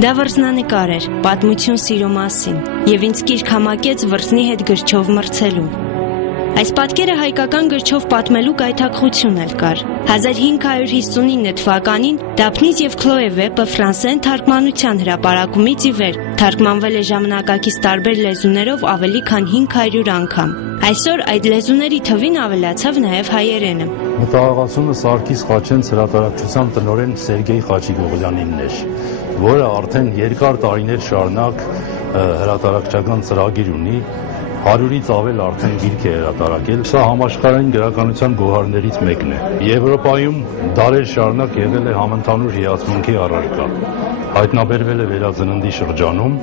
Դա վրձնանկար էր, պատմություն սիրո մասին, եւ ինձ գիրք համակեց վրձնի հետ գրչով մրցելու։ Այս պատկերը հայկական գրչով պատմելու գայթակղություն էլ կար։ 1559 թվականին Դափնիս եւ Քլոե վեպը ֆրանսերեն թարգմանության հրապարակումից ի վեր թարգմանվել է ժամանակակից տարբեր լեզուներով ավելի քան 500 անգամ։ Այսօր այդ լեզուների թվին ավելացավ նաեւ հայերենը։ Մտահղացումը Սարգիս Խաչենց հրատարակչության տնօրեն Սերգեյ Խաչիկողյանինն էր, որը արդեն երկար տարիներ շարունակ հրատարակչական ծրագիր ունի, 100-ից ավել արդեն գիրք է հրատարակել։ Սա համաշխարհային գրականության գոհարներից մեկն է։ Եվրոպայում դարեր շարունակ եղել է համընդհանուր հիացմունքի առարկա։ Հայտնաբերվել է վերածննդի շրջանում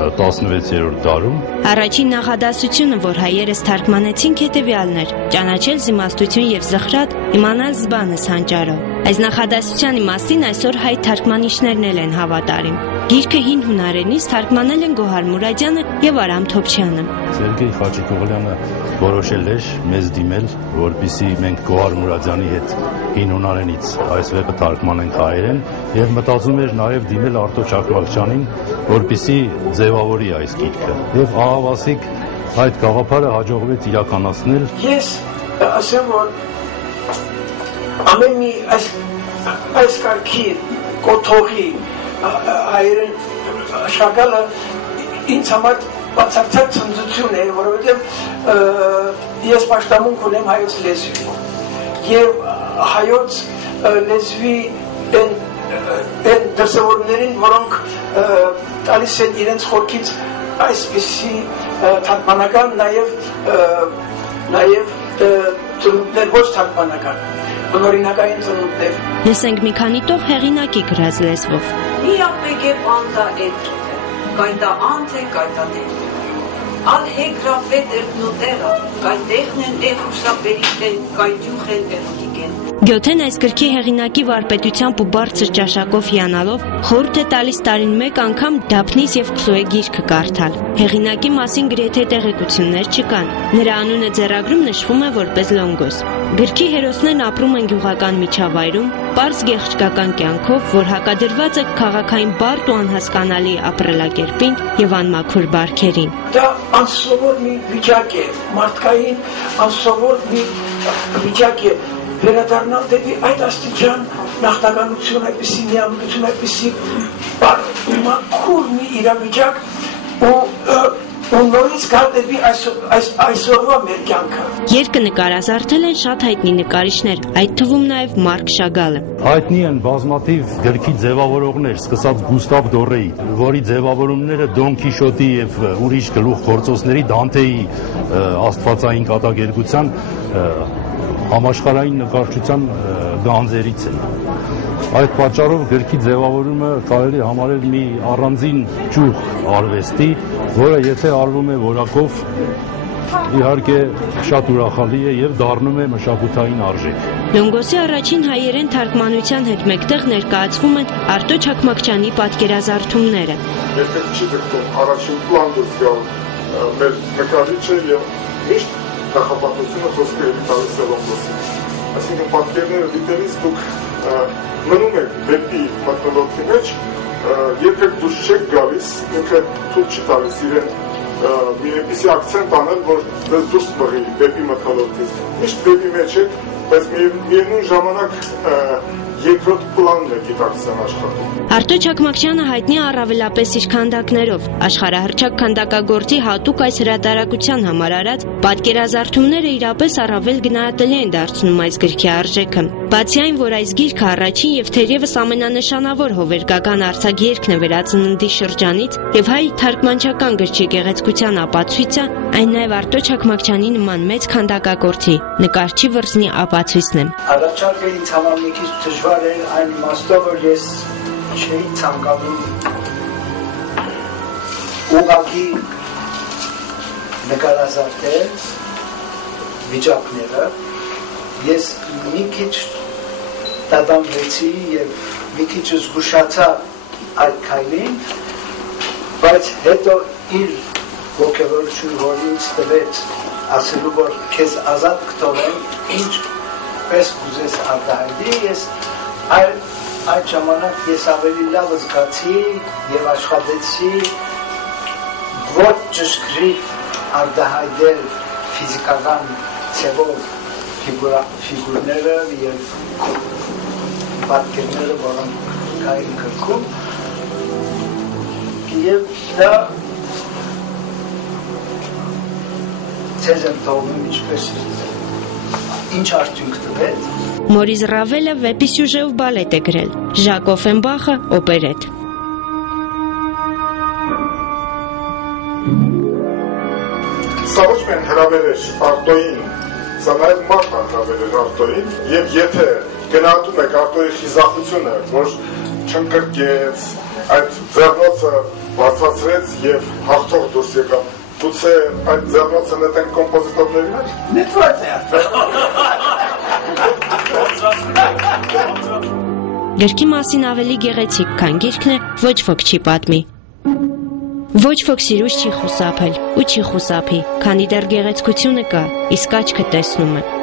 16-րդ դարում։ Առաջին նախադասությունը, որ հայերս թարգմանեցին, հետևյալն էր. ճանաչել զիմաստություն եւ զղրատ, իմանալ զբանս հանճարով։ Այս նախադասության մասին այսօր հայ թարգմանիչներն էլ են հավատարիմ։ Գիրքը հին հունարենից թարգմանել են Գոհար Մուրադյանը եւ Արամ Թոփչյանը։ Սերգեյ Խաչիկողյանը որոշել էր մեզ դիմել, որպեսզի մենք Գոհար Մուրադյանի հետ հին հունարենից այս վեպը թարգմանենք հայերեն, եւ մտածում էր նաեւ դիմել Արտո Չակմակցյանին, որպեսզի ձևավորի այս գիրքը։ Եվ ահավասիկ այդ գաղափարը հաջողվեց իրականացնել։ Ես ասեմ, որ ամեն մի այս կարգի կոթողի հայերեն շագալը ինձ համար բացարձակ ցնծություն է, որովհետև ես պաշտամունք ունեմ հայոց լեզվի եւ հայոց լեզվի այն դրսևորումներին, որոնք տալիս են իրենց խորքից այսպիսի թարգմանական նաեւ ծնունդներ, ոչ թարգմանական բնօրինակային ծնունդներ։ Լսենք մի քանի տող հեղինակի գրած լեզվով։ Իապեգե պանտա էտրիվը, կայտա անթե կայտա դեպը։ Ալ հեգրավետ էրտնոտեղը, կայտեղն են էխուսապերիտ են, կայտյուխ են էրտիկ են։ Գյոթեն այս գրքի հեղինակի վարպետությամբ ու բարձր ճաշակով հիանալով խորհուրդ է տալիս տարին մեկ անգամ Դափնիս եւ Քլոե գիրքը կարդալ։ Հեղինակի մասին գրեթե տեղեկություններ չկան։ Նրա անունը ձեռագրում նշվում է որպես Լոնգոս։ Գրքի հերոսներն ապրում են գյուղական միջավայրում, պարզ գեղեցկական կյանքով, որ հակադրված է քաղաքային բարդ ու անհասկանալի ապրելակերպին եւ անմաքուր բարքերին։ Դա անսովոր մի վիճակ է, մարդկային անսովոր մի վիճակ է։ Վերադառնալ դեպի այդ աստիճան նախնականություն, այդպիսի միամտություն, այդպիսի մաքուր մի իրավիճակ ու նորից գալ դեպի այսօրվա մեր կյանքը։ Երկը նկարազարդել են շատ հայտնի նկարիչներ, այդ թվում նաև Մարկ Շագալը։ Հայտնի են բազմաթիվ գրքի ձևավորողներ, սկսած Գուստավ Դորեի, որի ձևավորումները Դոն Քիշոտի եւ ուրիշ գլուխ գործոցների Դանթեի աստվածային կատակերգության համաշխարհային նկարչության գանձերից է։ Այդ պատճառով գրքի ձևավորումը կարելի համարել մի առանձին ճյուղ արվեստի, որը եթե արվում է որակով, իհարկե շատ ուրախալի է եւ դառնում է մշակութային արժեք։ Լոնգոսի առաջին հայերեն թարգմանության հետ մեկտեղ ներկայացվում են Արտո Չակմակցյանի պատկերազարդումները։ Եթե չի դեպքում առաջին պլան դուրս գալ մեր նկարիչը եւ միշտ նախապատվությունը խոսքը էլի տալիս է Լոնգոսին։ Այսինքն պատկերները դիտելիս դուք մնում եք վեպի մթնոլորտի մեջ, երբեք դուրս չեք գալիս, ինքը թույլ չի տալիս իրեն մի էպիսի ակցենտ անել, որ դες դուրս մղի վեպի մթնոլորտից։ Միշտ վեպի մեջ եք, բայց միևնույն ժամանակ երկրորդ պլանն է գիտակցության աշխատում։ Արտո Չակմակցյանը հայտնի է առավելապես իր քանդակներով։ Աշխարհահռչակ քանդակագործի հատուկ այս հրատարակության համար արած պատկերազարդումները իրապես առավել գնահատելի են դարձնում այս գրքի արժեքը։ Բացի այն, որ այս գիրքը առաջին եւ թերևս ամենանշանավոր հովերգական արձակերգն է վերածննդի շրջանից եւ հայ թարգմանչական գրքի գեղեցկության ապացույցը, այն նաեւ Արտո Չակմակցյանի նման մեծ քանդակագործի, նկարչի վրձնի ապացույցն է։ Առաջարկը ինձ համար մի քիչ դժվար էր այն իմաստով, որ ես չէի ցանկանում ուղղակի նկարազարդել վիճակները, ես մի քիչ դադարեցի եւ մի քիչ զգուշացա այդ քայլին, բայց հետո իր ոգևորությունը, որ ինձ տվեց ասելու, որ քեզ ազատ կթողեմ, ինչպես կուզես արտահայտի, ես այդ ժամանակ ես ավելի լավ զգացի եւ աշխատեցի ոչ ճշգրիտ արտահայտել ֆիզիկական ցեղով ֆիգուրները եւ պատկերները, որոնք կային գրքում եւ դա ցեզ եմ թողնում ինչպես ինչ արդյունք տվեց։ Մորիս Ռավելը վեպի սյուժեով բալետ է գրել, Ժակ Օֆենբախը օպերետ։ Սա ոչ միայն հրավեր էր Արտոյին, սա նաև մարդ հրավեր էր Արտոյին, եւ եթե գնահատում եք Արտոյի խիզախությունը, որ չընկրկեց, այդ ձեռնոցը բացացրեց եւ հաղթող դուրս եկավ, գուցե այդ ձեռնոցը նետեն կոմպոզիտորների մեջ։ Նետված է։ Գրքի մասին ավելի գեղեցիկ, քան գիրքն է, ոչ ոք չի պատմի։ Ոչ ոք սիրուց չի խուսափել ու չի խուսափի, քանի դեռ գեղեցկությունը կա, իսկ աչքը տեսնում է։